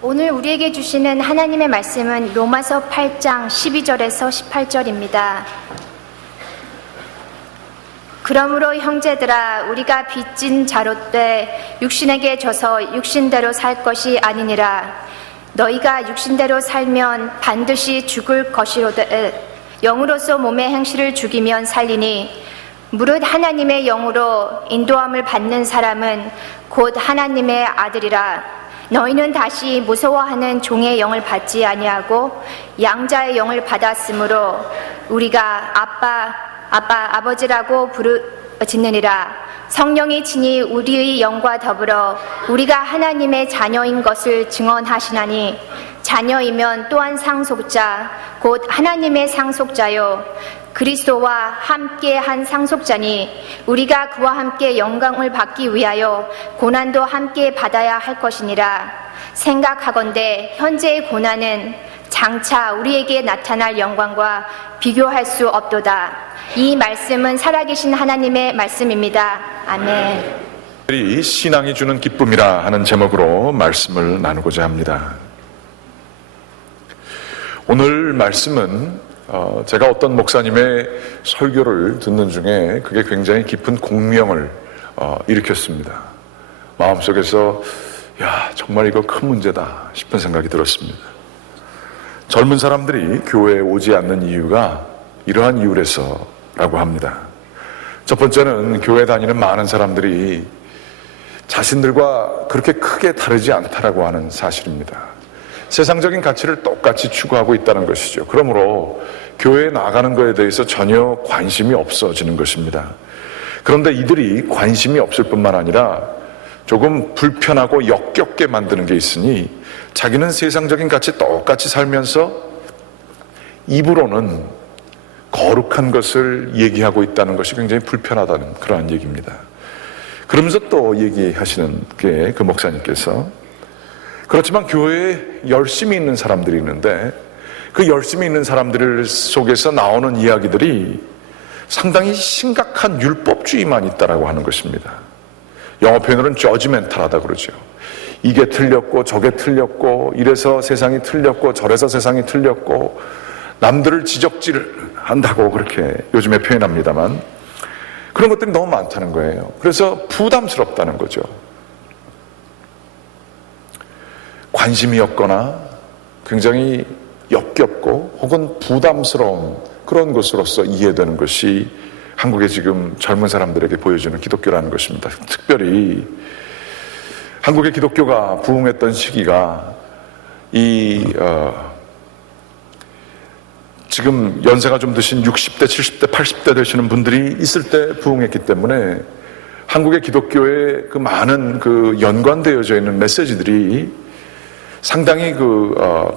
오늘 우리에게 주시는 하나님의 말씀은 로마서 8장 12절에서 18절입니다. 그러므로 형제들아, 우리가 빚진 자롯되 육신에게 져서 육신대로 살 것이 아니니라. 너희가 육신대로 살면 반드시 죽을 것이로되 영으로서 몸의 행실을 죽이면 살리니, 무릇 하나님의 영으로 인도함을 받는 사람은 곧 하나님의 아들이라. 너희는 다시 무서워하는 종의 영을 받지 아니하고 양자의 영을 받았으므로 우리가 아버지라고 짓느니라. 성령이 친히 우리의 영과 더불어 우리가 하나님의 자녀인 것을 증언하시나니, 자녀이면 또한 상속자 곧 하나님의 상속자요 그리스도와 함께 한 상속자니, 우리가 그와 함께 영광을 받기 위하여 고난도 함께 받아야 할 것이니라. 생각하건대 현재의 고난은 장차 우리에게 나타날 영광과 비교할 수 없도다. 이 말씀은 살아계신 하나님의 말씀입니다. 아멘. 이 신앙이 주는 기쁨이라 하는 제목으로 말씀을 나누고자 합니다. 오늘 말씀은 제가 어떤 목사님의 설교를 듣는 중에 그게 굉장히 깊은 공명을 일으켰습니다. 마음속에서 정말 이거 큰 문제다 싶은 생각이 들었습니다. 젊은 사람들이 교회에 오지 않는 이유가 이러한 이유라고 합니다. 첫 번째는 교회 다니는 많은 사람들이 자신들과 그렇게 크게 다르지 않다라고 하는 사실입니다. 세상적인 가치를 똑같이 추구하고 있다는 것이죠. 그러므로 교회에 나가는 것에 대해서 전혀 관심이 없어지는 것입니다. 그런데 이들이 관심이 없을 뿐만 아니라 조금 불편하고 역겹게 만드는 게 있으니, 자기는 세상적인 가치 똑같이 살면서 입으로는 거룩한 것을 얘기하고 있다는 것이 굉장히 불편하다는 그러한 얘기입니다. 그러면서 또 얘기하시는 게 그 목사님께서, 그렇지만 교회에 열심히 있는 사람들이 있는데 그 열심히 있는 사람들 속에서 나오는 이야기들이 상당히 심각한 율법주의만 있다라고 하는 것입니다. 영어 표현으로는 judgmental하다 그러죠. 이게 틀렸고 저게 틀렸고, 이래서 세상이 틀렸고 저래서 세상이 틀렸고, 남들을 지적질 한다고 그렇게 요즘에 표현합니다만, 그런 것들이 너무 많다는 거예요. 그래서 부담스럽다는 거죠. 관심이 없거나 굉장히 역겹고 혹은 부담스러운 그런 것으로서 이해되는 것이 한국의 지금 젊은 사람들에게 보여주는 기독교라는 것입니다. 특별히 한국의 기독교가 부흥했던 시기가 지금 연세가 좀 드신 60대, 70대, 80대 되시는 분들이 있을 때 부흥했기 때문에 한국의 기독교에 그 많은 연관되어져 있는 메시지들이 상당히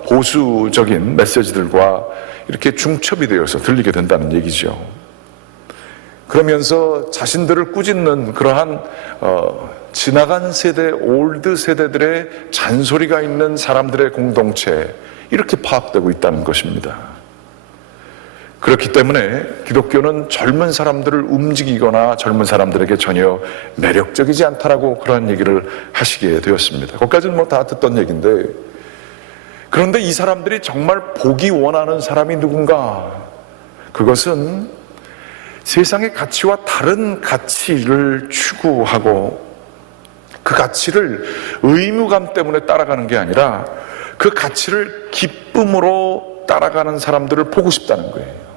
보수적인 메시지들과 이렇게 중첩이 되어서 들리게 된다는 얘기죠. 그러면서 자신들을 꾸짖는 그러한 지나간 세대, 올드 세대들의 잔소리가 있는 사람들의 공동체, 이렇게 파악되고 있다는 것입니다. 그렇기 때문에 기독교는 젊은 사람들을 움직이거나 젊은 사람들에게 전혀 매력적이지 않다라고 그런 얘기를 하시게 되었습니다. 거기까지는 다 듣던 얘기인데, 그런데 이 사람들이 정말 보기 원하는 사람이 누군가? 그것은 세상의 가치와 다른 가치를 추구하고 그 가치를 의무감 때문에 따라가는 게 아니라 그 가치를 기쁨으로 따라가는 사람들을 보고 싶다는 거예요.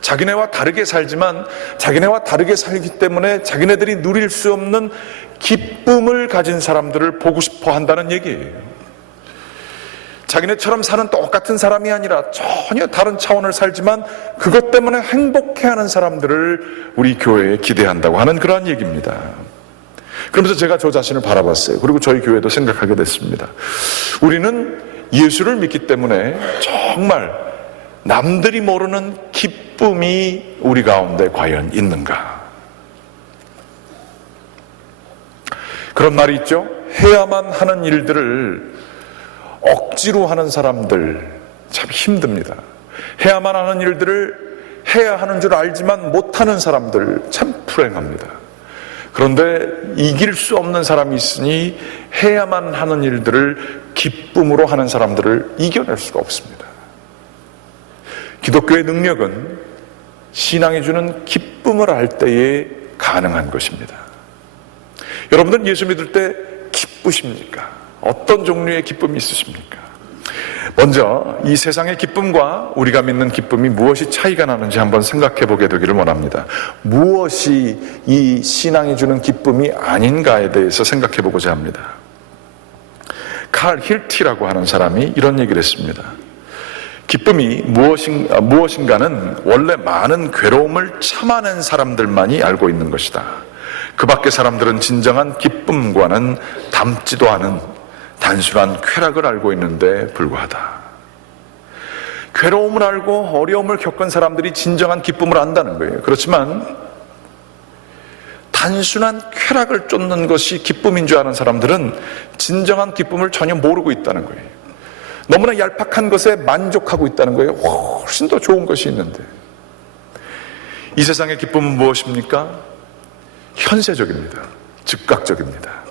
자기네와 다르게 살지만 자기네와 다르게 살기 때문에 자기네들이 누릴 수 없는 기쁨을 가진 사람들을 보고 싶어 한다는 얘기예요. 자기네처럼 사는 똑같은 사람이 아니라 전혀 다른 차원을 살지만 그것 때문에 행복해하는 사람들을 우리 교회에 기대한다고 하는 그러한 얘기입니다. 그러면서 제가 저 자신을 바라봤어요. 그리고 저희 교회도 생각하게 됐습니다. 우리는 예수를 믿기 때문에 정말 남들이 모르는 기쁨이 우리 가운데 과연 있는가? 그런 말이 있죠. 해야만 하는 일들을 억지로 하는 사람들 참 힘듭니다. 해야만 하는 일들을 해야 하는 줄 알지만 못하는 사람들 참 불행합니다. 그런데 이길 수 없는 사람이 있으니 해야만 하는 일들을 기쁨으로 하는 사람들을 이겨낼 수가 없습니다. 기독교의 능력은 신앙이 주는 기쁨을 알 때에 가능한 것입니다. 여러분들은 예수 믿을 때 기쁘십니까? 어떤 종류의 기쁨이 있으십니까? 먼저 이 세상의 기쁨과 우리가 믿는 기쁨이 무엇이 차이가 나는지 한번 생각해 보게 되기를 원합니다. 무엇이 이 신앙이 주는 기쁨이 아닌가에 대해서 생각해 보고자 합니다. 칼 힐티라고 하는 사람이 이런 얘기를 했습니다. 기쁨이 무엇인가는 원래 많은 괴로움을 참아낸 사람들만이 알고 있는 것이다. 그 밖의 사람들은 진정한 기쁨과는 닮지도 않은 단순한 쾌락을 알고 있는데 불과하다. 괴로움을 알고 어려움을 겪은 사람들이 진정한 기쁨을 안다는 거예요. 그렇지만 단순한 쾌락을 쫓는 것이 기쁨인 줄 아는 사람들은 진정한 기쁨을 전혀 모르고 있다는 거예요. 너무나 얄팍한 것에 만족하고 있다는 거예요. 훨씬 더 좋은 것이 있는데. 이 세상의 기쁨은 무엇입니까? 현세적입니다. 즉각적입니다.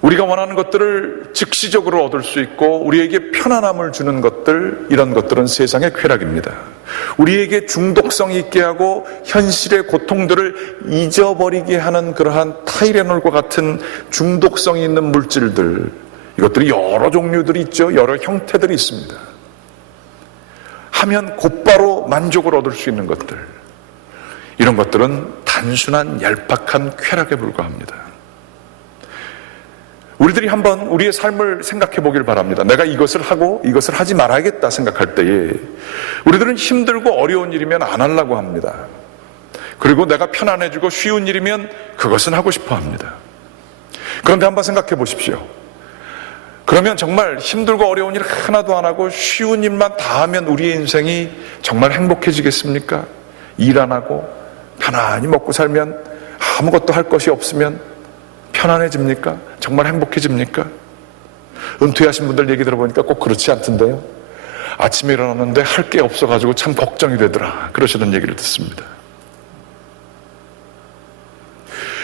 우리가 원하는 것들을 즉시적으로 얻을 수 있고 우리에게 편안함을 주는 것들, 이런 것들은 세상의 쾌락입니다. 우리에게 중독성 있게 하고 현실의 고통들을 잊어버리게 하는 그러한 타이레놀과 같은 중독성이 있는 물질들, 이것들이 여러 종류들이 있죠. 여러 형태들이 있습니다. 하면 곧바로 만족을 얻을 수 있는 것들, 이런 것들은 단순한 얄팍한 쾌락에 불과합니다. 우리들이 한번 우리의 삶을 생각해 보길 바랍니다. 내가 이것을 하고 이것을 하지 말아야겠다 생각할 때에 우리들은 힘들고 어려운 일이면 안 하려고 합니다. 그리고 내가 편안해지고 쉬운 일이면 그것은 하고 싶어 합니다. 그런데 한번 생각해 보십시오. 그러면 정말 힘들고 어려운 일 하나도 안 하고 쉬운 일만 다 하면 우리의 인생이 정말 행복해지겠습니까? 일 안 하고 편안히 먹고 살면, 아무것도 할 것이 없으면 편안해집니까? 정말 행복해집니까? 은퇴하신 분들 얘기 들어보니까 꼭 그렇지 않던데요. 아침에 일어났는데 할 게 없어가지고 참 걱정이 되더라, 그러시는 얘기를 듣습니다.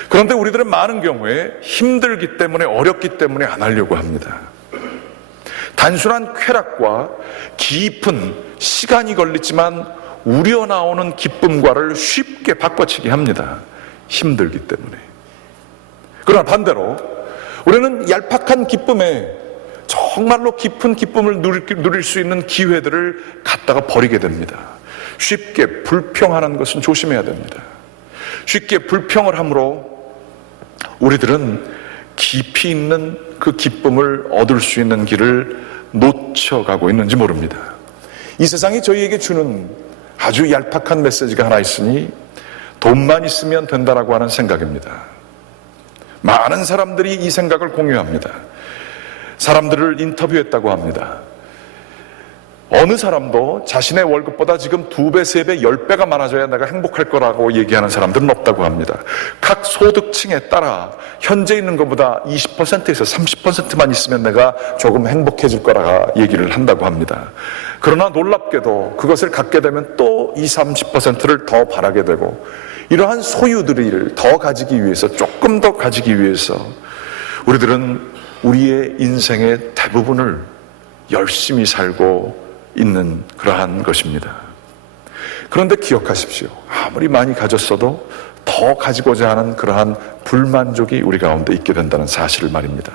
그런데 우리들은 많은 경우에 힘들기 때문에, 어렵기 때문에 안 하려고 합니다. 단순한 쾌락과 깊은 시간이 걸리지만 우려나오는 기쁨과를 쉽게 바꿔치기 합니다. 힘들기 때문에. 그러나 반대로 우리는 얄팍한 기쁨에 정말로 깊은 기쁨을 누릴 수 있는 기회들을 갖다가 버리게 됩니다. 쉽게 불평하는 것은 조심해야 됩니다. 쉽게 불평을 함으로 우리들은 깊이 있는 그 기쁨을 얻을 수 있는 길을 놓쳐가고 있는지 모릅니다. 이 세상이 저희에게 주는 아주 얄팍한 메시지가 하나 있으니 돈만 있으면 된다라고 하는 생각입니다. 많은 사람들이 이 생각을 공유합니다. 사람들을 인터뷰했다고 합니다. 어느 사람도 자신의 월급보다 지금 2배, 3배, 10배가 많아져야 내가 행복할 거라고 얘기하는 사람들은 없다고 합니다. 각 소득층에 따라 현재 있는 것보다 20%에서 30%만 있으면 내가 조금 행복해질 거라 얘기를 한다고 합니다. 그러나 놀랍게도 그것을 갖게 되면 또 20, 30%를 더 바라게 되고, 이러한 소유들을 더 가지기 위해서, 조금 더 가지기 위해서 우리들은 우리의 인생의 대부분을 열심히 살고 있는 그러한 것입니다. 그런데 기억하십시오. 아무리 많이 가졌어도 더 가지고자 하는 그러한 불만족이 우리 가운데 있게 된다는 사실을 말입니다.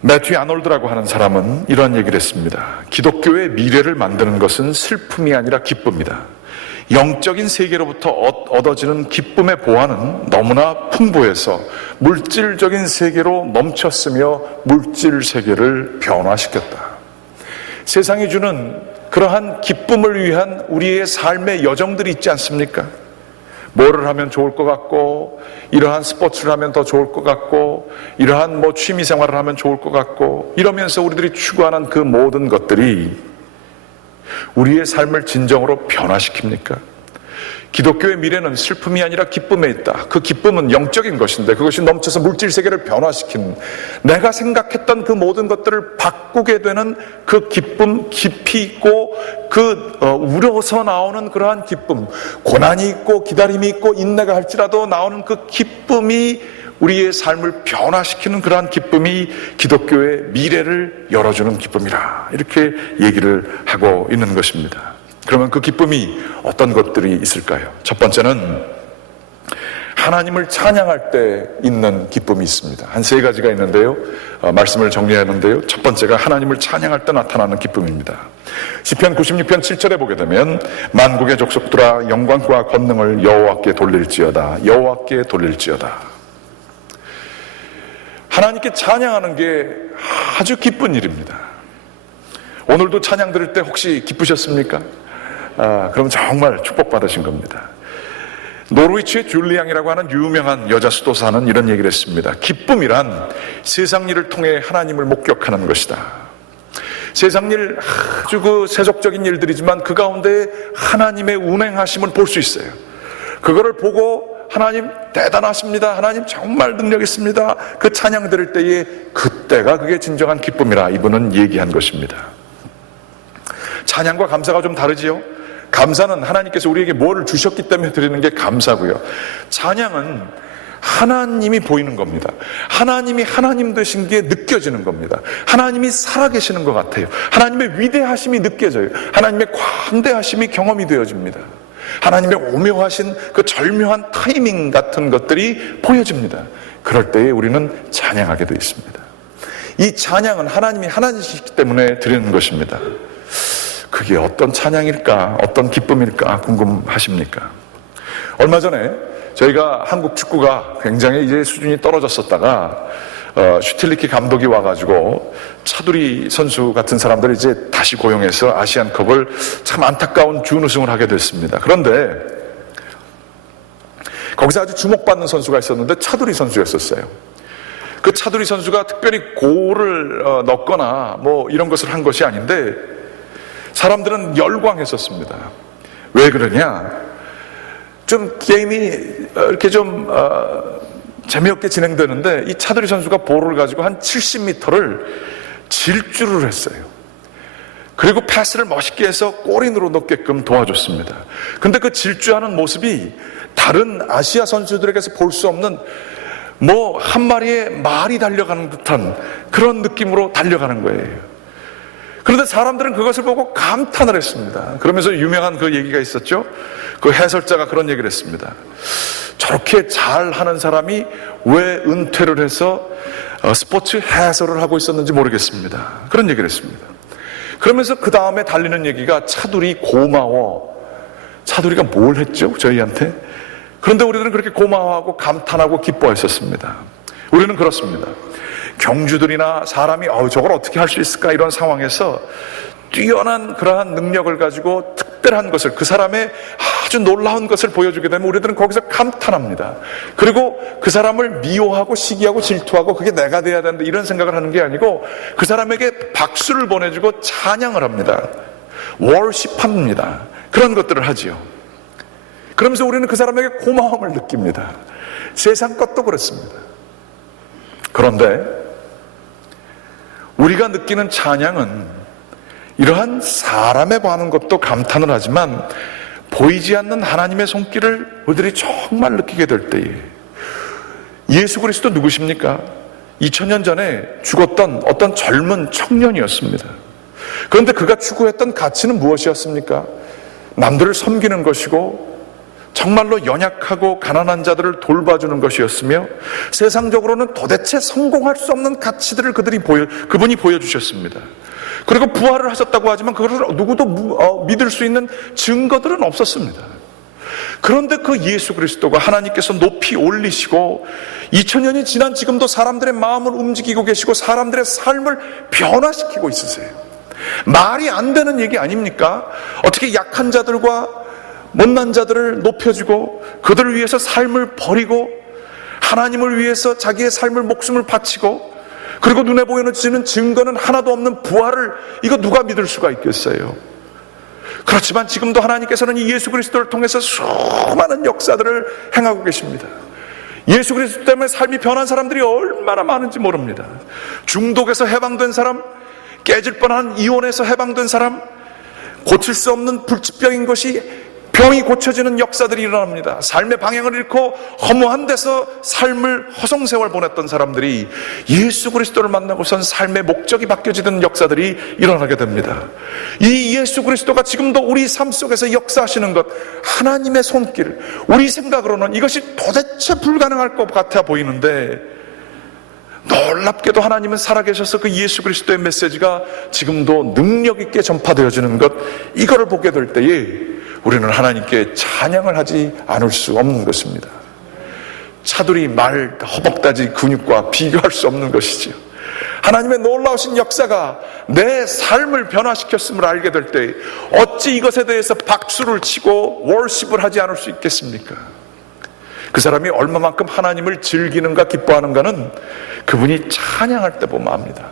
매튜 아놀드라고 하는 사람은 이런 얘기를 했습니다. 기독교의 미래를 만드는 것은 슬픔이 아니라 기쁨이다. 영적인 세계로부터 얻어지는 기쁨의 보완은 너무나 풍부해서 물질적인 세계로 넘쳤으며 물질 세계를 변화시켰다. 세상이 주는 그러한 기쁨을 위한 우리의 삶의 여정들이 있지 않습니까? 뭐를 하면 좋을 것 같고, 이러한 스포츠를 하면 더 좋을 것 같고, 이러한 취미 생활을 하면 좋을 것 같고, 이러면서 우리들이 추구하는 그 모든 것들이 우리의 삶을 진정으로 변화시킵니까? 기독교의 미래는 슬픔이 아니라 기쁨에 있다. 그 기쁨은 영적인 것인데 그것이 넘쳐서 물질 세계를 변화시킨, 내가 생각했던 그 모든 것들을 바꾸게 되는 그 기쁨, 깊이 있고 우려서 나오는 그러한 기쁨, 고난이 있고 기다림이 있고 인내가 할지라도 나오는 그 기쁨이 우리의 삶을 변화시키는 그러한 기쁨이 기독교의 미래를 열어주는 기쁨이라, 이렇게 얘기를 하고 있는 것입니다. 그러면 그 기쁨이 어떤 것들이 있을까요? 첫 번째는 하나님을 찬양할 때 있는 기쁨이 있습니다. 한 세 가지가 있는데요, 말씀을 정리하는데요, 첫 번째가 하나님을 찬양할 때 나타나는 기쁨입니다. 시편 96편 7절에 보게 되면 만국의 족속들아 영광과 권능을 여호와께 돌릴지어다, 여호와께 돌릴지어다. 하나님께 찬양하는 게 아주 기쁜 일입니다. 오늘도 찬양 들을 때 혹시 기쁘셨습니까? 그럼 정말 축복받으신 겁니다. 노르위치의 줄리앙이라고 하는 유명한 여자 수도사는 이런 얘기를 했습니다. 기쁨이란 세상 일을 통해 하나님을 목격하는 것이다. 세상 일, 아주 세속적인 일들이지만 그 가운데 하나님의 운행하심을 볼 수 있어요. 그거를 보고 하나님 대단하십니다, 하나님 정말 능력 있습니다, 그 찬양 들을 때에 그때가 그게 진정한 기쁨이라 이분은 얘기한 것입니다. 찬양과 감사가 좀 다르지요? 감사는 하나님께서 우리에게 뭘 주셨기 때문에 드리는 게 감사고요, 찬양은 하나님이 보이는 겁니다. 하나님이 하나님 되신 게 느껴지는 겁니다. 하나님이 살아계시는 것 같아요. 하나님의 위대하심이 느껴져요. 하나님의 광대하심이 경험이 되어집니다. 하나님의 오묘하신 그 절묘한 타이밍 같은 것들이 보여집니다. 그럴 때에 우리는 찬양하게 되어 있습니다. 이 찬양은 하나님이 하나님이시기 때문에 드리는 것입니다. 그게 어떤 찬양일까, 어떤 기쁨일까 궁금하십니까? 얼마 전에 저희가 한국 축구가 굉장히 이제 수준이 떨어졌었다가 슈틸리키 감독이 와가지고 차두리 선수 같은 사람들을 이제 다시 고용해서 아시안컵을 참 안타까운 준우승을 하게 됐습니다. 그런데 거기서 아주 주목받는 선수가 있었는데 차두리 선수였었어요. 그 차두리 선수가 특별히 골을 넣거나 뭐 이런 것을 한 것이 아닌데 사람들은 열광했었습니다. 왜 그러냐? 좀 게임이 이렇게 좀 재미없게 진행되는데 이 차두리 선수가 볼을 가지고 한 70m를 질주를 했어요. 그리고 패스를 멋있게 해서 골인으로 넣게끔 도와줬습니다. 근데 그 질주하는 모습이 다른 아시아 선수들에게서 볼 수 없는 뭐 한 마리의 말이 달려가는 듯한 그런 느낌으로 달려가는 거예요. 그런데 사람들은 그것을 보고 감탄을 했습니다. 그러면서 유명한 그 얘기가 있었죠. 그 해설자가 그런 얘기를 했습니다. 저렇게 잘하는 사람이 왜 은퇴를 해서 스포츠 해설을 하고 있었는지 모르겠습니다. 그런 얘기를 했습니다. 그러면서 그 다음에 달리는 얘기가 차두리 고마워. 차두리가 뭘 했죠? 저희한테? 그런데 우리들은 그렇게 고마워하고 감탄하고 기뻐했었습니다. 우리는 그렇습니다. 경주들이나 사람이 저걸 어떻게 할 수 있을까 이런 상황에서 뛰어난 그러한 능력을 가지고 특별한 것을, 그 사람의 아주 놀라운 것을 보여주게 되면 우리들은 거기서 감탄합니다. 그리고 그 사람을 미워하고 시기하고 질투하고 그게 내가 돼야 된다 이런 생각을 하는 게 아니고 그 사람에게 박수를 보내주고 찬양을 합니다. 월십합니다. 그런 것들을 하지요. 그러면서 우리는 그 사람에게 고마움을 느낍니다. 세상 것도 그렇습니다. 그런데 우리가 느끼는 찬양은 이러한 사람의 반응 것도 감탄을 하지만 보이지 않는 하나님의 손길을 우리들이 정말 느끼게 될 때에, 예수 그리스도 누구십니까? 2000년 전에 죽었던 어떤 젊은 청년이었습니다. 그런데 그가 추구했던 가치는 무엇이었습니까? 남들을 섬기는 것이고 정말로 연약하고 가난한 자들을 돌봐주는 것이었으며 세상적으로는 도대체 성공할 수 없는 가치들을 그분이 보여주셨습니다. 그리고 부활을 하셨다고 하지만 그것을 누구도 믿을 수 있는 증거들은 없었습니다. 그런데 그 예수 그리스도가 하나님께서 높이 올리시고 2000년이 지난 지금도 사람들의 마음을 움직이고 계시고 사람들의 삶을 변화시키고 있으세요. 말이 안 되는 얘기 아닙니까? 어떻게 약한 자들과 못난 자들을 높여주고 그들을 위해서 삶을 버리고 하나님을 위해서 자기의 삶을 목숨을 바치고 그리고 눈에 보여지는 증거는 하나도 없는 부활을, 이거 누가 믿을 수가 있겠어요? 그렇지만 지금도 하나님께서는 이 예수 그리스도를 통해서 수많은 역사들을 행하고 계십니다. 예수 그리스도 때문에 삶이 변한 사람들이 얼마나 많은지 모릅니다. 중독에서 해방된 사람, 깨질 뻔한 이혼에서 해방된 사람, 고칠 수 없는 불치병인 것이 병이 고쳐지는 역사들이 일어납니다. 삶의 방향을 잃고 허무한 데서 삶을 허송세월 보냈던 사람들이 예수 그리스도를 만나고선 삶의 목적이 바뀌어지는 역사들이 일어나게 됩니다. 이 예수 그리스도가 지금도 우리 삶 속에서 역사하시는 것, 하나님의 손길, 우리 생각으로는 이것이 도대체 불가능할 것 같아 보이는데 놀랍게도 하나님은 살아계셔서 그 예수 그리스도의 메시지가 지금도 능력 있게 전파되어지는 것, 이거를 보게 될 때에 우리는 하나님께 찬양을 하지 않을 수 없는 것입니다. 차두리 말 허벅다지 근육과 비교할 수 없는 것이지요. 하나님의 놀라우신 역사가 내 삶을 변화시켰음을 알게 될 때 어찌 이것에 대해서 박수를 치고 월십을 하지 않을 수 있겠습니까? 그 사람이 얼마만큼 하나님을 즐기는가 기뻐하는가는 그분이 찬양할 때 보면 압니다.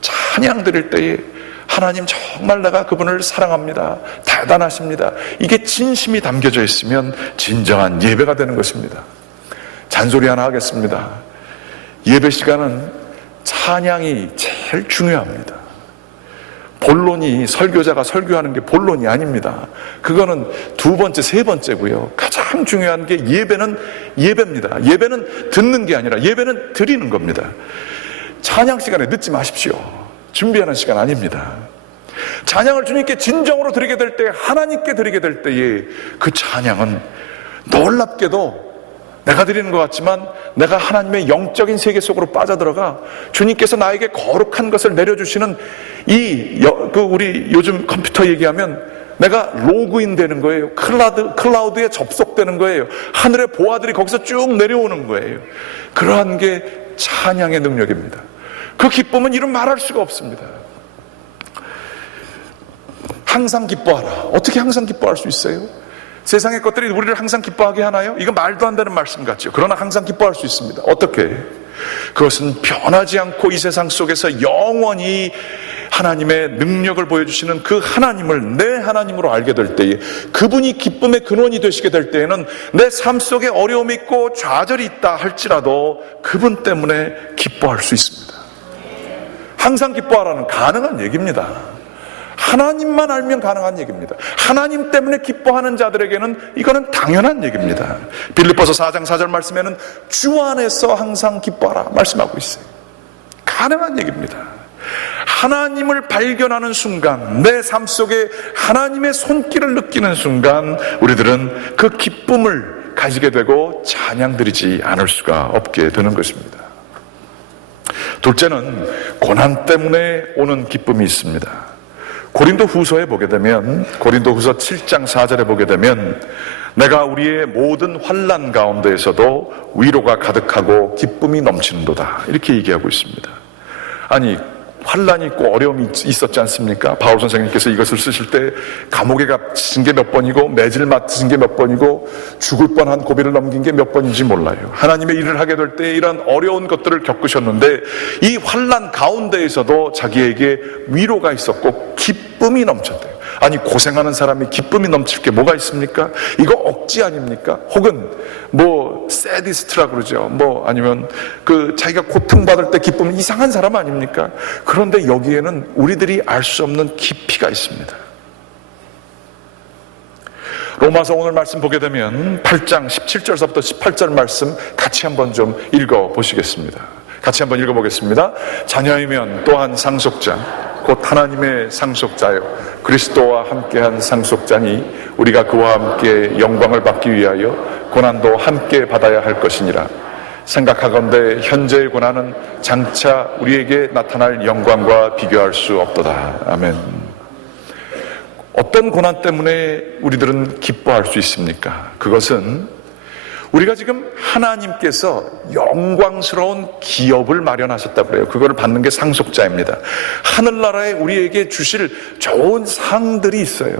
찬양 드릴 때에 하나님 정말 내가 그분을 사랑합니다, 대단하십니다, 이게 진심이 담겨져 있으면 진정한 예배가 되는 것입니다. 잔소리 하나 하겠습니다. 예배 시간은 찬양이 제일 중요합니다. 본론이, 설교자가 설교하는 게 본론이 아닙니다. 그거는 두 번째, 세 번째고요. 가장 중요한 게 예배는 예배입니다. 예배는 듣는 게 아니라 예배는 드리는 겁니다. 찬양 시간에 늦지 마십시오. 준비하는 시간 아닙니다. 찬양을 주님께 진정으로 드리게 될 때, 하나님께 드리게 될 때에 그 찬양은 놀랍게도 내가 드리는 것 같지만 내가 하나님의 영적인 세계 속으로 빠져들어가 주님께서 나에게 거룩한 것을 내려주시는 우리 요즘 컴퓨터 얘기하면 내가 로그인 되는 거예요. 클라우드에 접속되는 거예요. 하늘의 보아들이 거기서 쭉 내려오는 거예요. 그러한 게 찬양의 능력입니다. 그 기쁨은 이루 말할 수가 없습니다. 항상 기뻐하라. 어떻게 항상 기뻐할 수 있어요? 세상의 것들이 우리를 항상 기뻐하게 하나요? 이거 말도 안 되는 말씀 같죠. 그러나 항상 기뻐할 수 있습니다. 어떻게? 그것은 변하지 않고 이 세상 속에서 영원히 하나님의 능력을 보여주시는 그 하나님을 내 하나님으로 알게 될 때에, 그분이 기쁨의 근원이 되시게 될 때에는 내 삶 속에 어려움이 있고 좌절이 있다 할지라도 그분 때문에 기뻐할 수 있습니다. 항상 기뻐하라는 가능한 얘기입니다. 하나님만 알면 가능한 얘기입니다. 하나님 때문에 기뻐하는 자들에게는 이거는 당연한 얘기입니다. 빌립보서 4장 4절 말씀에는 주 안에서 항상 기뻐하라 말씀하고 있어요. 가능한 얘기입니다. 하나님을 발견하는 순간, 내 삶 속에 하나님의 손길을 느끼는 순간 우리들은 그 기쁨을 가지게 되고 찬양드리지 않을 수가 없게 되는 것입니다. 둘째는 고난 때문에 오는 기쁨이 있습니다. 고린도 후서에 보게 되면, 고린도 후서 7장 4절에 보게 되면 내가 우리의 모든 환난 가운데에서도 위로가 가득하고 기쁨이 넘치는도다, 이렇게 얘기하고 있습니다. 아니, 환난이 있고 어려움이 있었지 않습니까? 바울 선생님께서 이것을 쓰실 때 감옥에 갇힌 게 몇 번이고 매질 맞은 게 몇 번이고 죽을 뻔한 고비를 넘긴 게 몇 번인지 몰라요. 하나님의 일을 하게 될 때 이런 어려운 것들을 겪으셨는데 이 환난 가운데에서도 자기에게 위로가 있었고 기쁨이 넘쳤대요. 아니, 고생하는 사람이 기쁨이 넘칠 게 뭐가 있습니까? 이거 억지 아닙니까? 혹은 새디스트라 그러죠. 아니면 자기가 고통받을 때 기쁨은 이상한 사람 아닙니까? 그런데 여기에는 우리들이 알 수 없는 깊이가 있습니다. 로마서 오늘 말씀 보게 되면 8장 17절서부터 18절 말씀 같이 한번 좀 읽어보시겠습니다. 같이 한번 읽어보겠습니다. 자녀이면 또한 상속자, 곧 하나님의 상속자요 그리스도와 함께한 상속자니 우리가 그와 함께 영광을 받기 위하여 고난도 함께 받아야 할 것이니라. 생각하건대 현재의 고난은 장차 우리에게 나타날 영광과 비교할 수 없도다. 아멘. 어떤 고난 때문에 우리들은 기뻐할 수 있습니까? 그것은 우리가 지금 하나님께서 영광스러운 기업을 마련하셨다고 그래요. 그걸 받는 게 상속자입니다. 하늘나라에 우리에게 주실 좋은 상들이 있어요.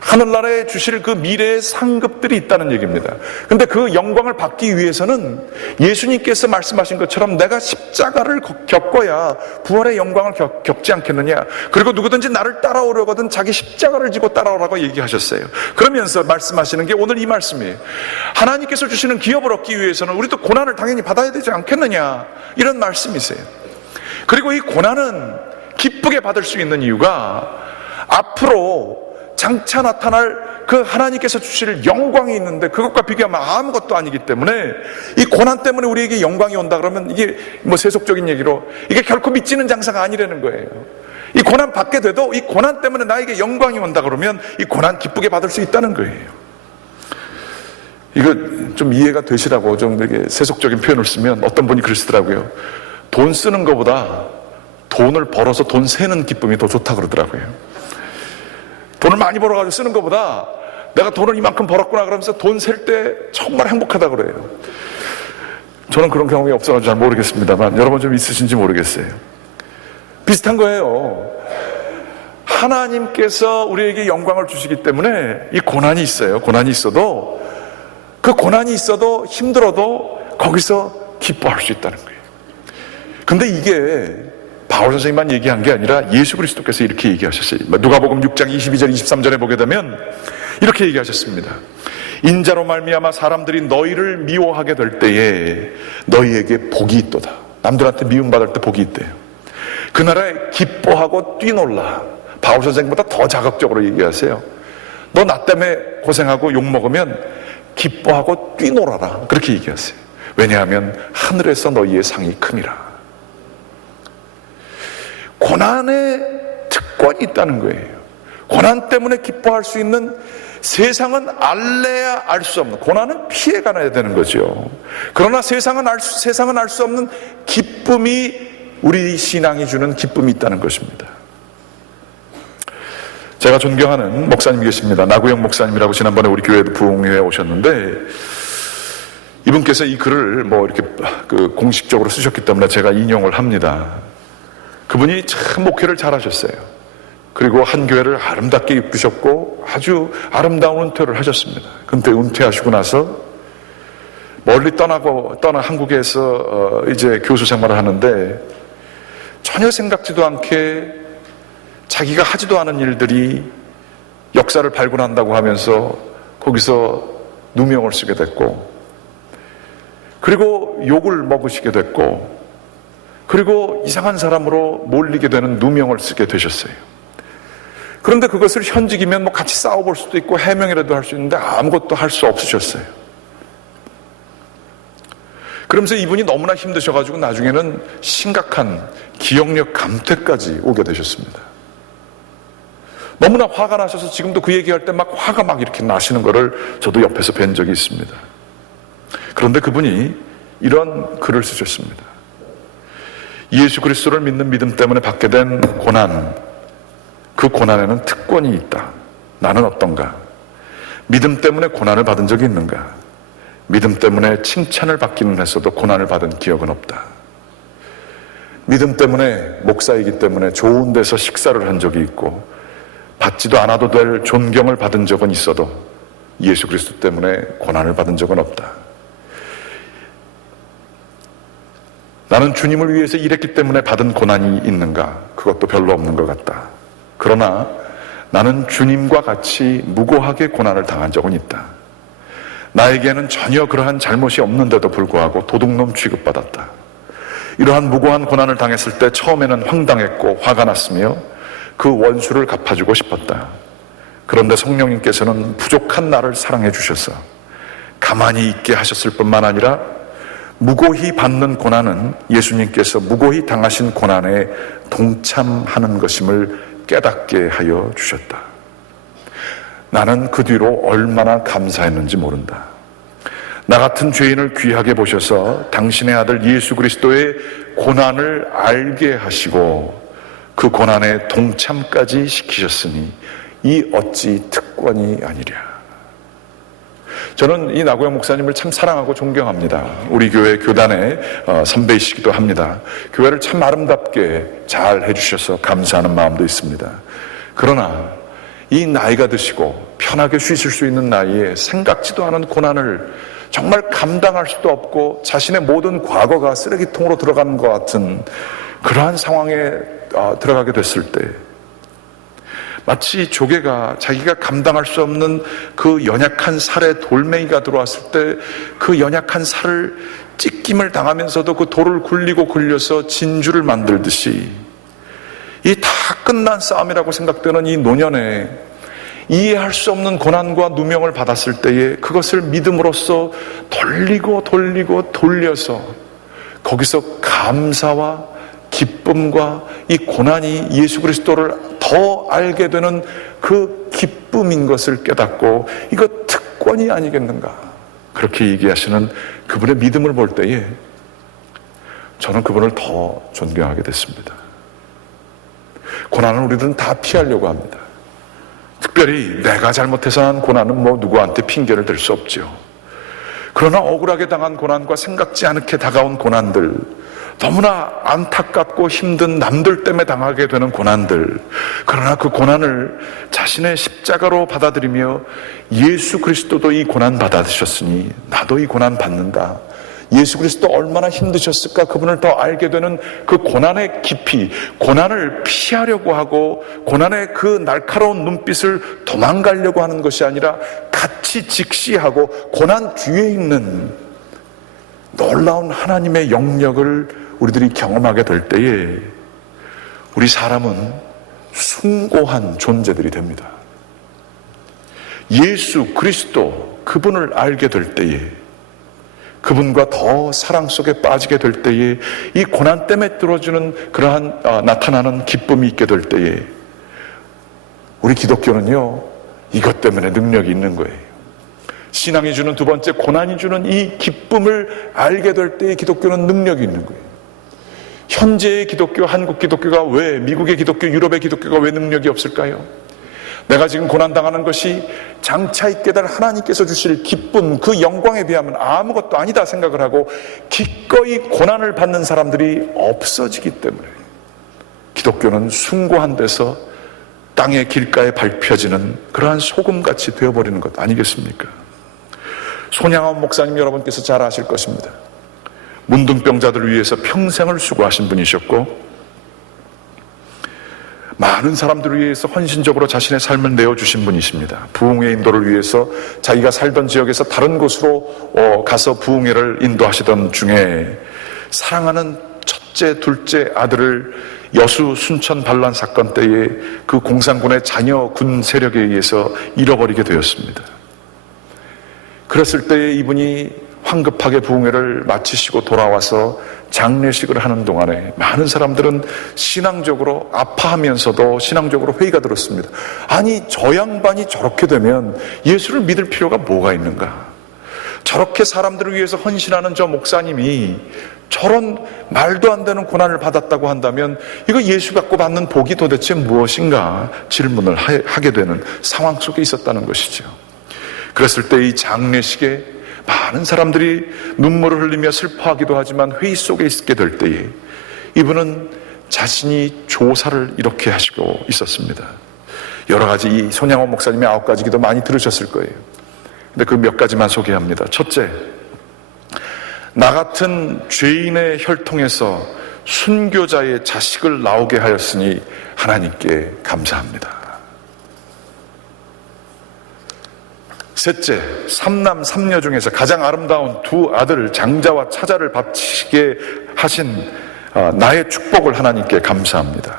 하늘나라에 주실 그 미래의 상급들이 있다는 얘기입니다. 근데 그 영광을 받기 위해서는 예수님께서 말씀하신 것처럼 내가 십자가를 겪어야 부활의 영광을 겪지 않겠느냐. 그리고 누구든지 나를 따라오려거든 자기 십자가를 지고 따라오라고 얘기하셨어요. 그러면서 말씀하시는 게 오늘 이 말씀이에요. 하나님께서 주시는 기업을 얻기 위해서는 우리도 고난을 당연히 받아야 되지 않겠느냐, 이런 말씀이세요. 그리고 이 고난은 기쁘게 받을 수 있는 이유가 앞으로 장차 나타날 그 하나님께서 주실 영광이 있는데 그것과 비교하면 아무것도 아니기 때문에 이 고난 때문에 우리에게 영광이 온다 그러면 이게 뭐 세속적인 얘기로 이게 결코 믿지는 장사가 아니라는 거예요. 이 고난 받게 돼도 이 고난 때문에 나에게 영광이 온다 그러면 이 고난 기쁘게 받을 수 있다는 거예요. 이거 좀 이해가 되시라고 좀 이렇게 세속적인 표현을 쓰면 어떤 분이 그러시더라고요. 돈 쓰는 것보다 돈을 벌어서 돈 세는 기쁨이 더 좋다 그러더라고요. 돈을 많이 벌어가지고 쓰는 것보다 내가 돈을 이만큼 벌었구나 그러면서 돈 셀 때 정말 행복하다 그래요. 저는 그런 경험이 없어가지고 잘 모르겠습니다만 여러분 좀 있으신지 모르겠어요. 비슷한 거예요. 하나님께서 우리에게 영광을 주시기 때문에 이 고난이 있어요. 고난이 있어도 그 고난이 있어도 힘들어도 거기서 기뻐할 수 있다는 거예요. 근데 이게 바울 선생님만 얘기한 게 아니라 예수 그리스도께서 이렇게 얘기하셨어요. 누가복음 6장 22절 23절에 보게 되면 이렇게 얘기하셨습니다. 인자로 말미암아 사람들이 너희를 미워하게 될 때에 너희에게 복이 있도다. 남들한테 미움받을 때 복이 있대요. 그날에 기뻐하고 뛰놀라. 바울 선생님보다 더 자극적으로 얘기하세요. 너 나 때문에 고생하고 욕먹으면 기뻐하고 뛰놀아라. 그렇게 얘기하세요. 왜냐하면 하늘에서 너희의 상이 큼이라. 고난의 특권이 있다는 거예요. 고난 때문에 기뻐할 수 있는, 세상은 알래야 알 수 없는, 고난은 피해가야 되는 거죠. 그러나 세상은 알 수 없는 기쁨이, 우리 신앙이 주는 기쁨이 있다는 것입니다. 제가 존경하는 목사님 계십니다. 나구영 목사님이라고 지난번에 우리 교회도 부흥회에 오셨는데 이분께서 이 글을 뭐 이렇게 공식적으로 쓰셨기 때문에 제가 인용을 합니다. 그분이 참 목회를 잘하셨어요. 그리고 한 교회를 아름답게 이끄셨고 아주 아름다운 은퇴를 하셨습니다. 근데 은퇴하시고 나서 멀리 떠나 한국에서 이제 교수 생활을 하는데 전혀 생각지도 않게 자기가 하지도 않은 일들이 역사를 발굴한다고 하면서 거기서 누명을 쓰게 됐고, 그리고 욕을 먹으시게 됐고, 그리고 이상한 사람으로 몰리게 되는 누명을 쓰게 되셨어요. 그런데 그것을 현직이면 뭐 같이 싸워볼 수도 있고 해명이라도 할 수 있는데 아무것도 할 수 없으셨어요. 그러면서 이분이 너무나 힘드셔가지고 나중에는 심각한 기억력 감퇴까지 오게 되셨습니다. 너무나 화가 나셔서 지금도 그 얘기할 때 막 화가 막 이렇게 나시는 거를 저도 옆에서 뵌 적이 있습니다. 그런데 그분이 이런 글을 쓰셨습니다. 예수 그리스도를 믿는 믿음 때문에 받게 된 고난, 그 고난에는 특권이 있다. 나는 어떤가? 믿음 때문에 고난을 받은 적이 있는가? 믿음 때문에 칭찬을 받기는 했어도 고난을 받은 기억은 없다. 믿음 때문에, 목사이기 때문에 좋은 데서 식사를 한 적이 있고 받지도 않아도 될 존경을 받은 적은 있어도 예수 그리스도 때문에 고난을 받은 적은 없다. 나는 주님을 위해서 일했기 때문에 받은 고난이 있는가? 그것도 별로 없는 것 같다. 그러나 나는 주님과 같이 무고하게 고난을 당한 적은 있다. 나에게는 전혀 그러한 잘못이 없는데도 불구하고 도둑놈 취급받았다. 이러한 무고한 고난을 당했을 때 처음에는 황당했고 화가 났으며 그 원수를 갚아주고 싶었다. 그런데 성령님께서는 부족한 나를 사랑해 주셔서 가만히 있게 하셨을 뿐만 아니라 무고히 받는 고난은 예수님께서 무고히 당하신 고난에 동참하는 것임을 깨닫게 하여 주셨다. 나는 그 뒤로 얼마나 감사했는지 모른다. 나 같은 죄인을 귀하게 보셔서 당신의 아들 예수 그리스도의 고난을 알게 하시고 그 고난에 동참까지 시키셨으니 이 어찌 특권이 아니랴. 저는 이 나구영 목사님을 참 사랑하고 존경합니다. 우리 교회 교단의 선배이시기도 합니다. 교회를 참 아름답게 잘 해주셔서 감사하는 마음도 있습니다. 그러나 이 나이가 드시고 편하게 쉬실 수 있는 나이에 생각지도 않은 고난을 정말 감당할 수도 없고 자신의 모든 과거가 쓰레기통으로 들어가는 것 같은 그러한 상황에 들어가게 됐을 때 마치 조개가 자기가 감당할 수 없는 그 연약한 살에 돌멩이가 들어왔을 때 그 연약한 살을 찢김을 당하면서도 그 돌을 굴리고 굴려서 진주를 만들듯이 이 다 끝난 싸움이라고 생각되는 이 노년에 이해할 수 없는 고난과 누명을 받았을 때에 그것을 믿음으로써 돌려서 거기서 감사와 기쁨과 이 고난이 예수 그리스도를 더 알게 되는 그 기쁨인 것을 깨닫고 이거 특권이 아니겠는가, 그렇게 얘기하시는 그분의 믿음을 볼 때에 저는 그분을 더 존경하게 됐습니다. 고난은 우리들은 다 피하려고 합니다. 특별히 내가 잘못해서 한 고난은 누구한테 핑계를 댈 수 없죠. 그러나 억울하게 당한 고난과 생각지 않게 다가온 고난들, 너무나 안타깝고 힘든 남들 때문에 당하게 되는 고난들, 그러나 그 고난을 자신의 십자가로 받아들이며 예수 그리스도도 이 고난 받아드셨으니 나도 이 고난 받는다, 예수 그리스도 얼마나 힘드셨을까 그분을 더 알게 되는 그 고난의 깊이, 고난을 피하려고 하고 고난의 그 날카로운 눈빛을 도망가려고 하는 것이 아니라 같이 직시하고 고난 뒤에 있는 놀라운 하나님의 영역을 우리들이 경험하게 될 때에 우리 사람은 숭고한 존재들이 됩니다. 예수 그리스도 그분을 알게 될 때에, 그분과 더 사랑 속에 빠지게 될 때에, 이 고난 때문에 들어주는 그러한 나타나는 기쁨이 있게 될 때에 우리 기독교는요, 이것 때문에 능력이 있는 거예요. 신앙이 주는 두 번째, 고난이 주는 이 기쁨을 알게 될 때에 기독교는 능력이 있는 거예요. 현재의 기독교, 한국 기독교가 왜, 미국의 기독교, 유럽의 기독교가 왜 능력이 없을까요? 내가 지금 고난당하는 것이 장차 있게 될 하나님께서 주실 기쁨, 그 영광에 비하면 아무것도 아니다 생각을 하고 기꺼이 고난을 받는 사람들이 없어지기 때문에 기독교는 숭고한 데서 땅의 길가에 밟혀지는 그러한 소금같이 되어버리는 것 아니겠습니까? 손양원 목사님 여러분께서 잘 아실 것입니다. 문둥병자들을 위해서 평생을 수고하신 분이셨고 많은 사람들을 위해서 헌신적으로 자신의 삶을 내어주신 분이십니다. 부흥회 인도를 위해서 자기가 살던 지역에서 다른 곳으로 가서 부흥회를 인도하시던 중에 사랑하는 첫째, 둘째 아들을 여수 순천 반란 사건 때에 그 공산군의 잔여 군 세력에 의해서 잃어버리게 되었습니다. 그랬을 때에 이분이 황급하게 부흥회를 마치시고 돌아와서 장례식을 하는 동안에 많은 사람들은 신앙적으로 아파하면서도 신앙적으로 회의가 들었습니다. 아니, 저 양반이 저렇게 되면 예수를 믿을 필요가 뭐가 있는가? 저렇게 사람들을 위해서 헌신하는 저 목사님이 저런 말도 안 되는 고난을 받았다고 한다면 이거 예수 갖고 받는 복이 도대체 무엇인가 질문을 하게 되는 상황 속에 있었다는 것이죠. 그랬을 때 이 장례식에 많은 사람들이 눈물을 흘리며 슬퍼하기도 하지만 회의 속에 있게 될 때에 이분은 자신이 조사를 이렇게 하시고 있었습니다. 여러 가지 이 손양원 목사님의 9가지 기도 많이 들으셨을 거예요. 근데 그 몇 가지만 소개합니다. 첫째, 나 같은 죄인의 혈통에서 순교자의 자식을 나오게 하였으니 하나님께 감사합니다. 셋째, 3남 3녀 중에서 가장 아름다운 두 아들 장자와 차자를 바치게 하신 나의 축복을 하나님께 감사합니다.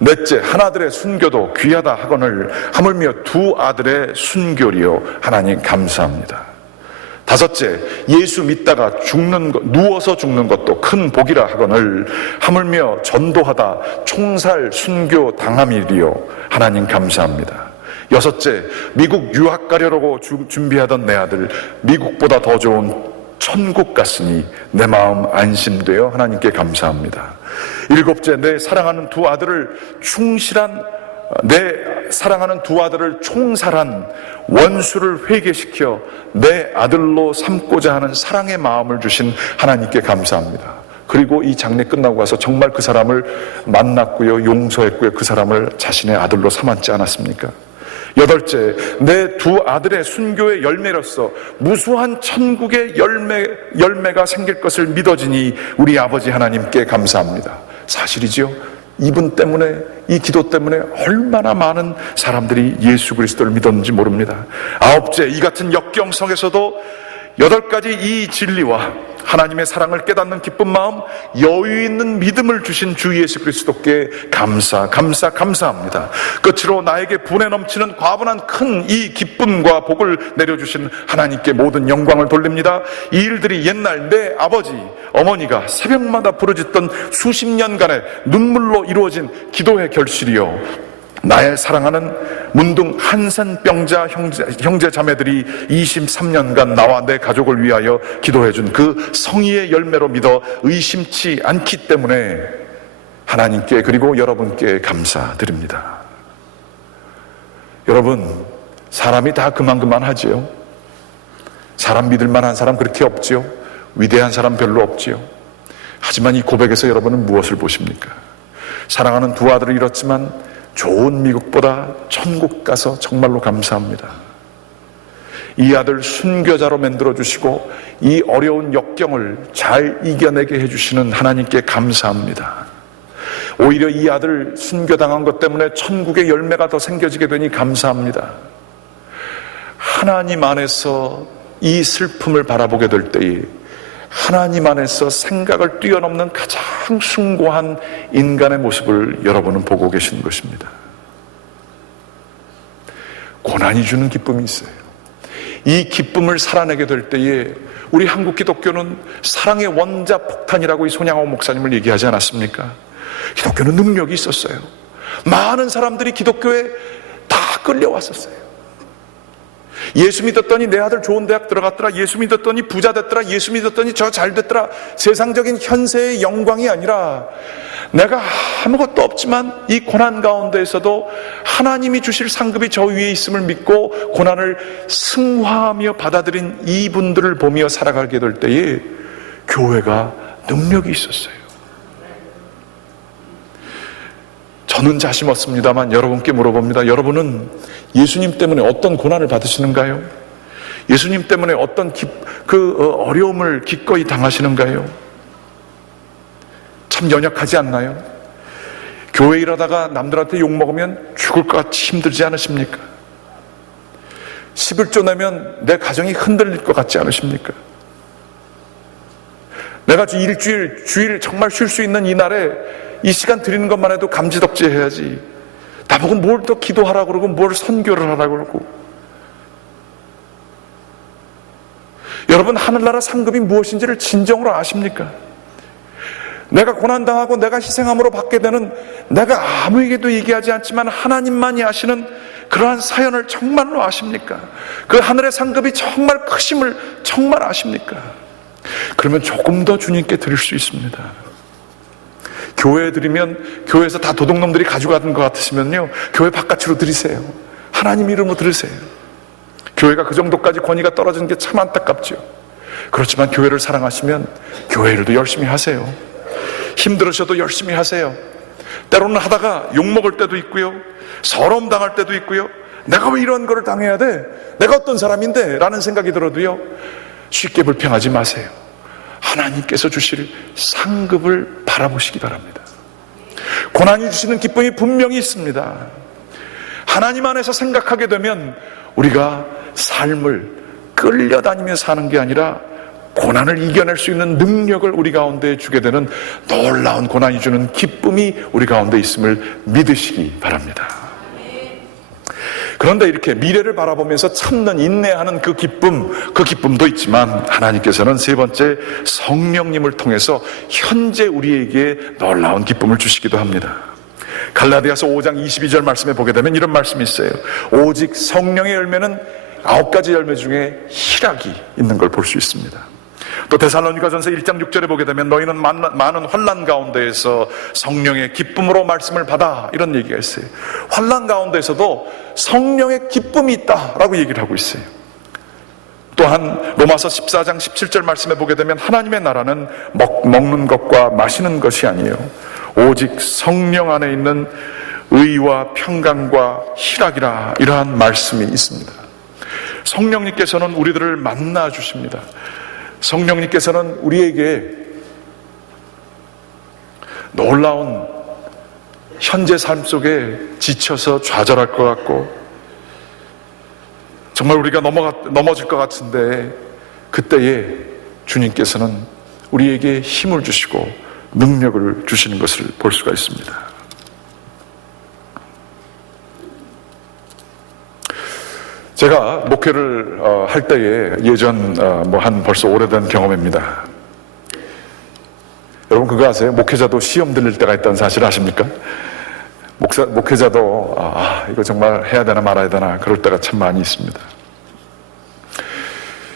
넷째, 하나들의 순교도 귀하다 하거늘 하물며 두 아들의 순교리요 하나님 감사합니다. 다섯째, 예수 믿다가 누워서 죽는 것도 큰 복이라 하거늘 하물며 전도하다 총살 순교 당함이리요 하나님 감사합니다. 여섯째, 미국 유학 가려고 준비하던 내 아들 미국보다 더 좋은 천국 갔으니 내 마음 안심되어 하나님께 감사합니다. 일곱째, 내 사랑하는 두 아들을 총살한 원수를 회개시켜 내 아들로 삼고자 하는 사랑의 마음을 주신 하나님께 감사합니다. 그리고 이 장례 끝나고 가서 정말 그 사람을 만났고요, 용서했고요, 그 사람을 자신의 아들로 삼았지 않았습니까? 8째, 내 두 아들의 순교의 열매로서 무수한 천국의 열매가 생길 것을 믿어지니 우리 아버지 하나님께 감사합니다. 사실이지요. 이분 때문에, 이 기도 때문에 얼마나 많은 사람들이 예수 그리스도를 믿었는지 모릅니다. 9째, 이 같은 역경성에서도 8가지 이 진리와 하나님의 사랑을 깨닫는 기쁜 마음, 여유 있는 믿음을 주신 주 예수 그리스도께 감사합니다. 끝으로 나에게 분에 넘치는 과분한 큰 이 기쁨과 복을 내려주신 하나님께 모든 영광을 돌립니다. 이 일들이 옛날 내 아버지, 어머니가 새벽마다 부르짖던 수십 년간의 눈물로 이루어진 기도의 결실이요, 나의 사랑하는 문둥 한산병자 형제 자매들이 23년간 나와 내 가족을 위하여 기도해준 그 성의의 열매로 믿어 의심치 않기 때문에 하나님께, 그리고 여러분께 감사드립니다. 여러분, 사람이 다 그만하지요. 사람 믿을 만한 사람 그렇게 없지요. 위대한 사람 별로 없지요. 하지만 이 고백에서 여러분은 무엇을 보십니까? 사랑하는 두 아들을 잃었지만 좋은 미국보다 천국 가서 정말로 감사합니다. 이 아들 순교자로 만들어주시고 이 어려운 역경을 잘 이겨내게 해주시는 하나님께 감사합니다. 오히려 이 아들 순교당한 것 때문에 천국의 열매가 더 생겨지게 되니 감사합니다. 하나님 안에서 이 슬픔을 바라보게 될 때에 하나님 안에서 생각을 뛰어넘는 가장 숭고한 인간의 모습을 여러분은 보고 계시는 것입니다. 고난이 주는 기쁨이 있어요. 이 기쁨을 살아내게 될 때에 우리 한국 기독교는 사랑의 원자 폭탄이라고 이 손양호 목사님을 얘기하지 않았습니까? 기독교는 능력이 있었어요. 많은 사람들이 기독교에 다 끌려왔었어요. 예수 믿었더니 내 아들 좋은 대학 들어갔더라, 예수 믿었더니 부자 됐더라, 예수 믿었더니 저 잘 됐더라. 세상적인 현세의 영광이 아니라 내가 아무것도 없지만 이 고난 가운데에서도 하나님이 주실 상급이 저 위에 있음을 믿고 고난을 승화하며 받아들인 이분들을 보며 살아가게 될 때에 교회가 능력이 있었어요. 저는 자신 없습니다만 여러분께 물어봅니다. 여러분은 예수님 때문에 어떤 고난을 받으시는가요? 예수님 때문에 어떤 어려움을 기꺼이 당하시는가요? 참 연약하지 않나요? 교회 일하다가 남들한테 욕먹으면 죽을 것 같이 힘들지 않으십니까? 11조 내면 내 가정이 흔들릴 것 같지 않으십니까? 내가 주일 정말 쉴 수 있는 이 날에 이 시간 드리는 것만 해도 감지덕지 해야지. 나보고 뭘 더 기도하라고 그러고 뭘 선교를 하라고 그러고. 여러분, 하늘나라 상급이 무엇인지를 진정으로 아십니까? 내가 고난당하고 내가 희생함으로 받게 되는, 내가 아무에게도 얘기하지 않지만 하나님만이 아시는 그러한 사연을 정말로 아십니까? 그 하늘의 상급이 정말 크심을 정말 아십니까? 그러면 조금 더 주님께 드릴 수 있습니다. 교회에 드리면 교회에서 다 도둑놈들이 가져가는 것 같으시면요, 교회 바깥으로 드리세요. 하나님 이름으로 드리세요. 교회가 그 정도까지 권위가 떨어지는 게 참 안타깝죠. 그렇지만 교회를 사랑하시면 교회 일도 열심히 하세요. 힘들으셔도 열심히 하세요. 때로는 하다가 욕먹을 때도 있고요, 서러움 당할 때도 있고요, 내가 왜 이런 거를 당해야 돼? 내가 어떤 사람인데? 라는 생각이 들어도요, 쉽게 불평하지 마세요. 하나님께서 주실 상급을 바라보시기 바랍니다. 고난이 주시는 기쁨이 분명히 있습니다. 하나님 안에서 생각하게 되면 우리가 삶을 끌려다니며 사는 게 아니라 고난을 이겨낼 수 있는 능력을 우리 가운데 주게 되는 놀라운 고난이 주는 기쁨이 우리 가운데 있음을 믿으시기 바랍니다. 그런데 이렇게 미래를 바라보면서 참는 인내하는 그 기쁨도 있지만 하나님께서는 세 번째, 성령님을 통해서 현재 우리에게 놀라운 기쁨을 주시기도 합니다. 갈라디아서 5장 22절 말씀에 보게 되면 이런 말씀이 있어요. 오직 성령의 열매는 9가지 열매 중에 희락이 있는 걸 볼 수 있습니다. 또 데살로니가전서 1장 6절에 보게 되면 너희는 많은 환난 가운데에서 성령의 기쁨으로 말씀을 받아, 이런 얘기가 있어요. 환난 가운데에서도 성령의 기쁨이 있다라고 얘기를 하고 있어요. 또한 로마서 14장 17절 말씀에 보게 되면 하나님의 나라는 먹는 것과 마시는 것이 아니에요. 오직 성령 안에 있는 의와 평강과 희락이라 이러한 말씀이 있습니다. 성령님께서는 우리들을 만나 주십니다. 성령님께서는 우리에게 놀라운 현재 삶 속에 지쳐서 좌절할 것 같고 정말 우리가 넘어질 것 같은데 그때에 주님께서는 우리에게 힘을 주시고 능력을 주시는 것을 볼 수가 있습니다. 제가 목회를 할 때에 예전 벌써 오래된 경험입니다. 여러분 그거 아세요? 목회자도 시험 들릴 때가 있다는 사실 아십니까? 목회자도 이거 정말 해야 되나 말아야 되나 그럴 때가 참 많이 있습니다.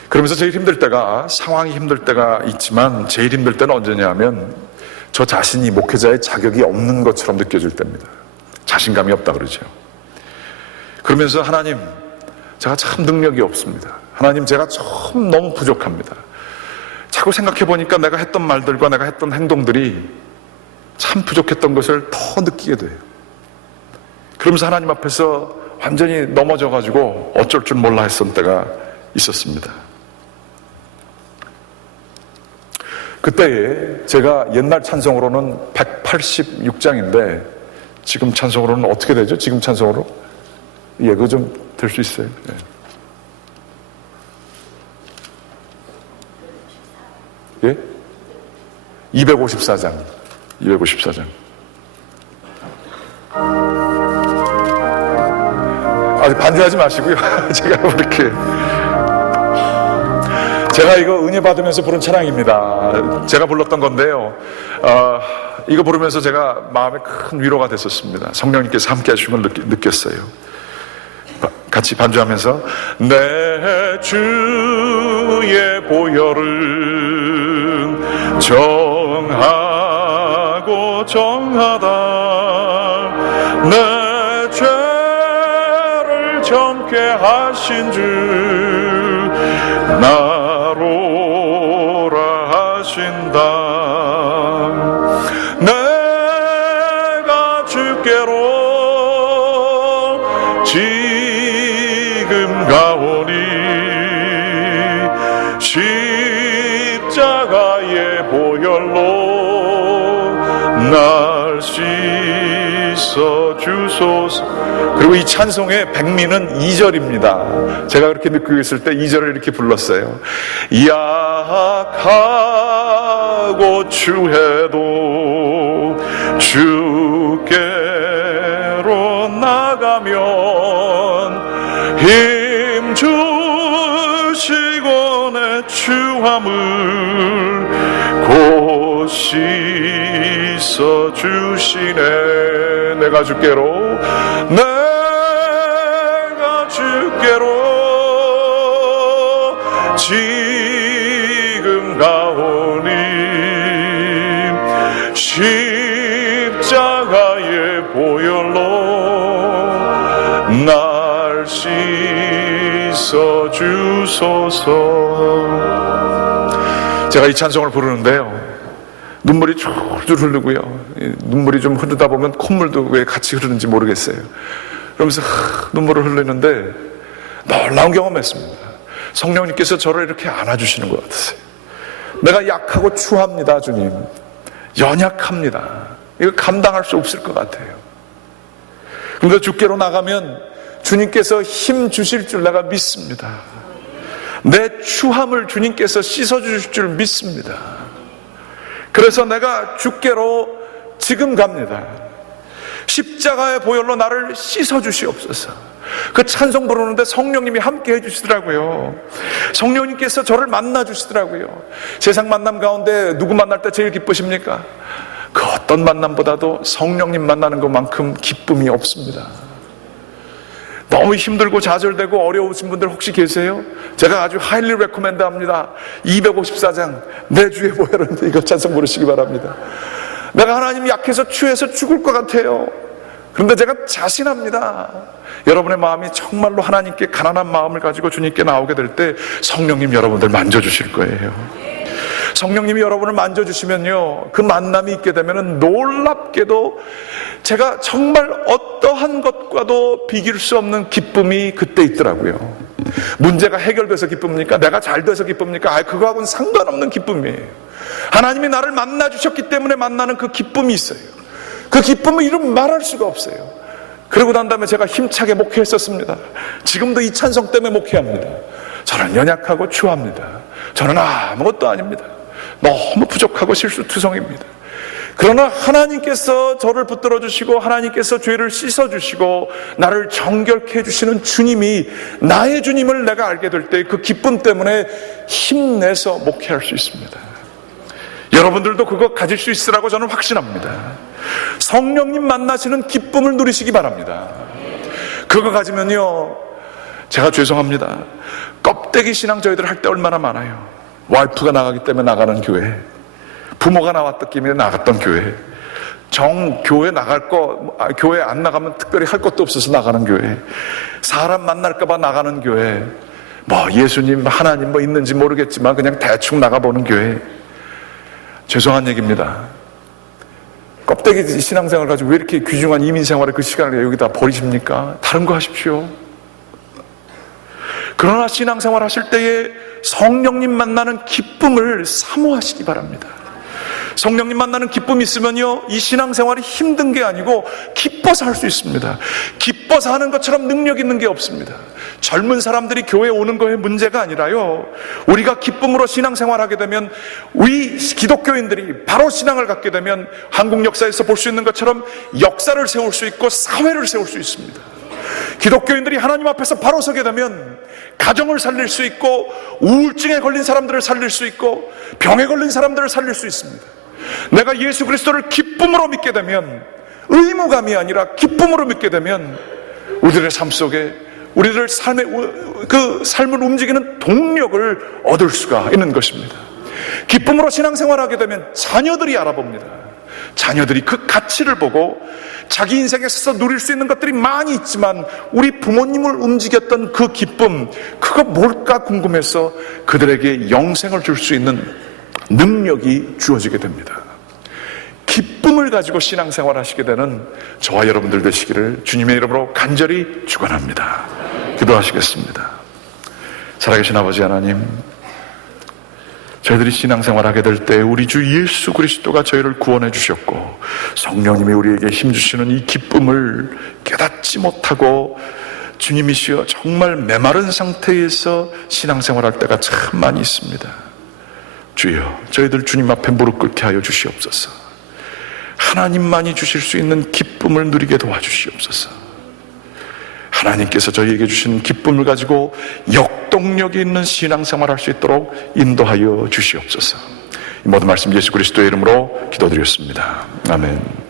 그러면서 제일 힘들 때가 상황이 힘들 때가 있지만 제일 힘들 때는 언제냐면 저 자신이 목회자의 자격이 없는 것처럼 느껴질 때입니다. 자신감이 없다 그러죠. 그러면서 하나님 제가 참 능력이 없습니다. 하나님 제가 참 너무 부족합니다. 자꾸 생각해 보니까 내가 했던 말들과 내가 했던 행동들이 참 부족했던 것을 더 느끼게 돼요. 그러면서 하나님 앞에서 완전히 넘어져 가지고 어쩔 줄 몰라 했던 때가 있었습니다. 그때에 제가 옛날 찬송으로는 186장인데 지금 찬송으로는 어떻게 되죠? 지금 찬송으로? 그거 좀 들 수 있어요. 예? 254장. 아직 반대하지 마시고요. 제가 이거 은혜 받으면서 부른 찬양입니다. 제가 불렀던 건데요. 이거 부르면서 제가 마음에 큰 위로가 됐었습니다. 성령님께서 함께 하신 걸 느꼈어요. 같이 반주하면서 내 주의 보혈은 정하고 정하다 내 죄를 정케 하신 주 나로라 하신다 내가 주께로 지금 가오니 십자가의 보혈로 날 씻어 주소서. 그리고 이 찬송의 백미는 2절입니다. 제가 그렇게 느끼고 있을 때 2절을 이렇게 불렀어요. 약하고 추해도 주께로 나가면 힘 주시고 내 추함을 곧 씻어 주시네. 내가 주께로 지금 가오니 십자가의 보혈로 날 씻어 주소서. 제가 이 찬송을 부르는데요, 눈물이 줄줄 흐르고요. 눈물이 좀 흐르다 보면 콧물도 왜 같이 흐르는지 모르겠어요. 그러면서 눈물을 흘리는데 놀라운 경험했습니다. 성령님께서 저를 이렇게 안아주시는 것 같았어요. 내가 약하고 추합니다, 주님. 연약합니다. 이거 감당할 수 없을 것 같아요. 그런데 주께로 나가면 주님께서 힘 주실 줄 내가 믿습니다. 내 추함을 주님께서 씻어주실 줄 믿습니다. 그래서 내가 주께로 지금 갑니다. 십자가의 보혈로 나를 씻어주시옵소서. 그 찬송 부르는데 성령님이 함께 해주시더라고요. 성령님께서 저를 만나주시더라고요. 세상 만남 가운데 누구 만날 때 제일 기쁘십니까? 그 어떤 만남보다도 성령님 만나는 것만큼 기쁨이 없습니다. 너무 힘들고 좌절되고 어려우신 분들 혹시 계세요? 제가 아주 하일리 레코멘드 합니다. 254장 내 주의 보혈은 이거 찬송 부르시기 바랍니다. 내가 하나님 약해서 추해서 죽을 것 같아요. 그런데 제가 자신합니다. 여러분의 마음이 정말로 하나님께 가난한 마음을 가지고 주님께 나오게 될 때 성령님 여러분들 만져주실 거예요. 성령님이 여러분을 만져주시면요, 그 만남이 있게 되면 놀랍게도 제가 정말 어떠한 것과도 비길 수 없는 기쁨이 그때 있더라고요. 문제가 해결돼서 기쁩니까? 내가 잘 돼서 기쁩니까? 그거하고는 상관없는 기쁨이에요. 하나님이 나를 만나주셨기 때문에 만나는 그 기쁨이 있어요. 그 기쁨을 이름 말할 수가 없어요. 그러고 난 다음에 제가 힘차게 목회했었습니다. 지금도 이 찬송 때문에 목회합니다. 저는 연약하고 추합니다. 저는 아무것도 아닙니다. 너무 부족하고 실수투성입니다. 그러나 하나님께서 저를 붙들어 주시고 하나님께서 죄를 씻어 주시고 나를 정결케 해주시는 주님이 나의 주님을 내가 알게 될 때 그 기쁨 때문에 힘내서 목회할 수 있습니다. 여러분들도 그거 가질 수 있으라고 저는 확신합니다. 성령님 만나시는 기쁨을 누리시기 바랍니다. 그거 가지면요, 제가 죄송합니다, 껍데기 신앙 저희들 할 때 얼마나 많아요. 와이프가 나가기 때문에 나가는 교회, 부모가 나왔기 때문에 나갔던 교회, 교회 나갈 거, 교회 안 나가면 특별히 할 것도 없어서 나가는 교회, 사람 만날까봐 나가는 교회, 예수님 하나님 있는지 모르겠지만 그냥 대충 나가보는 교회. 죄송한 얘기입니다. 껍데기 신앙생활 가지고 왜 이렇게 귀중한 이민생활의 그 시간을 여기다 버리십니까? 다른 거 하십시오. 그러나 신앙생활 하실 때에 성령님 만나는 기쁨을 사모하시기 바랍니다. 성령님 만나는 기쁨이 있으면요, 이 신앙생활이 힘든 게 아니고 기뻐서 할 수 있습니다. 기뻐서 하는 것처럼 능력 있는 게 없습니다. 젊은 사람들이 교회에 오는 거에 문제가 아니라요, 우리가 기쁨으로 신앙생활하게 되면, 우리 기독교인들이 바로 신앙을 갖게 되면 한국 역사에서 볼 수 있는 것처럼 역사를 세울 수 있고 사회를 세울 수 있습니다. 기독교인들이 하나님 앞에서 바로 서게 되면 가정을 살릴 수 있고, 우울증에 걸린 사람들을 살릴 수 있고, 병에 걸린 사람들을 살릴 수 있습니다. 내가 예수 그리스도를 기쁨으로 믿게 되면, 의무감이 아니라 기쁨으로 믿게 되면 우리들의 삶 속에, 우리들 삶의 그 삶을 움직이는 동력을 얻을 수가 있는 것입니다. 기쁨으로 신앙생활하게 되면 자녀들이 알아봅니다. 자녀들이 그 가치를 보고 자기 인생에 있어서 누릴 수 있는 것들이 많이 있지만 우리 부모님을 움직였던 그 기쁨, 그거 뭘까 궁금해서 그들에게 영생을 줄 수 있는 능력이 주어지게 됩니다. 기쁨을 가지고 신앙생활 하시게 되는 저와 여러분들 되시기를 주님의 이름으로 간절히 축원합니다. 기도하시겠습니다. 살아계신 아버지 하나님, 저희들이 신앙생활하게 될 때 우리 주 예수 그리스도가 저희를 구원해 주셨고 성령님이 우리에게 힘주시는 이 기쁨을 깨닫지 못하고 주님이시여 정말 메마른 상태에서 신앙생활할 때가 참 많이 있습니다. 주여, 저희들 주님 앞에 무릎 꿇게 하여 주시옵소서. 하나님만이 주실 수 있는 기쁨을 누리게 도와주시옵소서. 하나님께서 저희에게 주신 기쁨을 가지고 역동력이 있는 신앙생활 할 수 있도록 인도하여 주시옵소서. 이 모든 말씀 예수 그리스도의 이름으로 기도드렸습니다. 아멘.